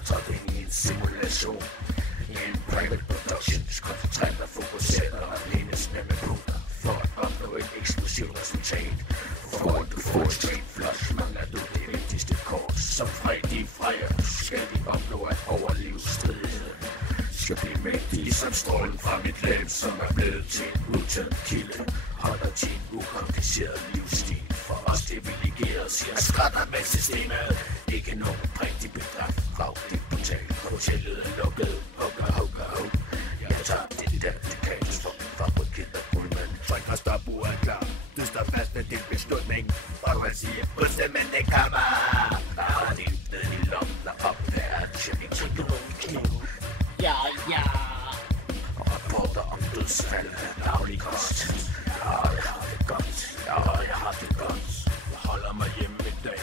trådt ind i en simulation. I en private production koncentrerer og fokuserer og hendes nemme punkter for at opnå et eksplosivt resultat. For at du får et straight flush, mangler du det vigtigste kort. Som Freddy Freja skal de opnå at overleve stridigheden. Skal blive mægtig ligesom strålen fra mit læb, som er blevet til en udtømt kilde. Holder til en ukompliceret livsstil. For os privilegerede siger skrætter med systemet. Ikke nogen prægtig bedragt. Rav dit brutalt. Hotellet er lukket. Hugger. Jeg tager det der dekatus for fabrikeret bullmand. Tryk og stop, er klar. Du står fast med din beslutning. Og du kan sige, men det kommer. Bare din ned i lommen og op her. Shipping til nogen kniv. Ja. Og rapporter om dødsfald af daglig kost. Jeg har det godt. Jeg holder mig hjemme i dag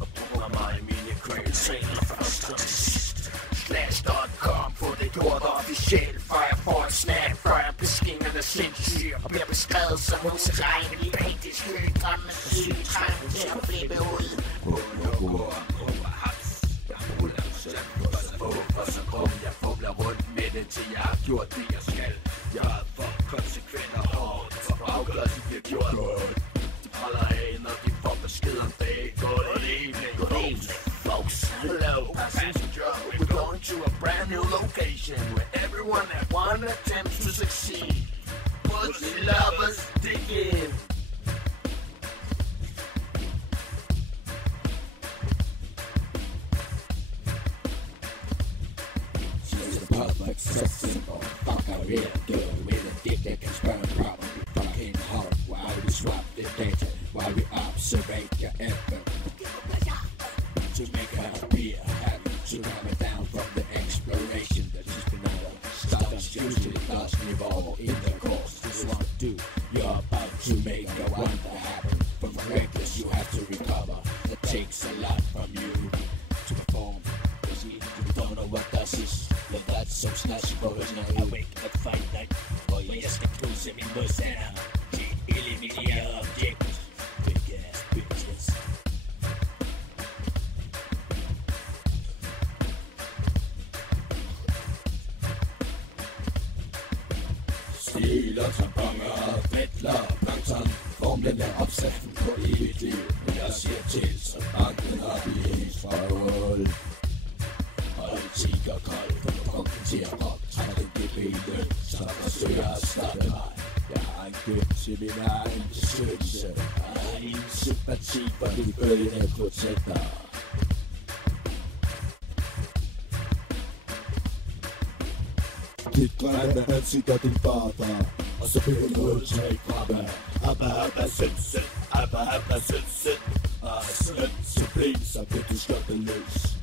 og bruger mig i mine crates. Først og til sidst. Slash.com, få det gjort officielt. Før jeg får et snack, før jeg beskingerne sindssyg og bliver beskrevet som utilregnelig. Patisk høj, dramatik, træng til at flippe ud. Jeg fumler rundt med det, til jeg har gjort det, jeg skal. Jeg har for konsekvent og hårdt, for afgørelsen bliver gjort. De holder af, når de får besked om dag. Good evening, folks. Hello, passenger. We're going to a brand new location where everyone at one attempts to succeed. Pussy lovers, dig in. Public simple, fuck a real girl with a dick that can sperm probably fucking hard while we swap the data, while we observe your effort to make her appear happy, to calm it down from the exploration that she's been under. Stars usually doesn't evolve in the course. This one do, you're about to make a wonder happen. From reckless you have to recover. It takes a lot from you to perform. You don't know what this is. But that's so snatchy for his name. I wake up fight night. Oh yes, the cruise in Montana. She eliminated objects. Big ass bitches. Stiler, tamponer, fætler, plankton. Formlen er opsætten på evigt liv. Men jeg siger til, så banken op i hendes forhold. Og en tiger kold, for punkten til at rock. Trækker den gebene, så forsøger at stoppe mig. Jeg har en køn til min egen beskyttelse. Jeg har ingen sympati for de bølgende protester. Dit grønne ansigt og din farter. Og så bliver en hovedtræk krabbe. Abba, søn. Og søn, så bliver du stoppet løs.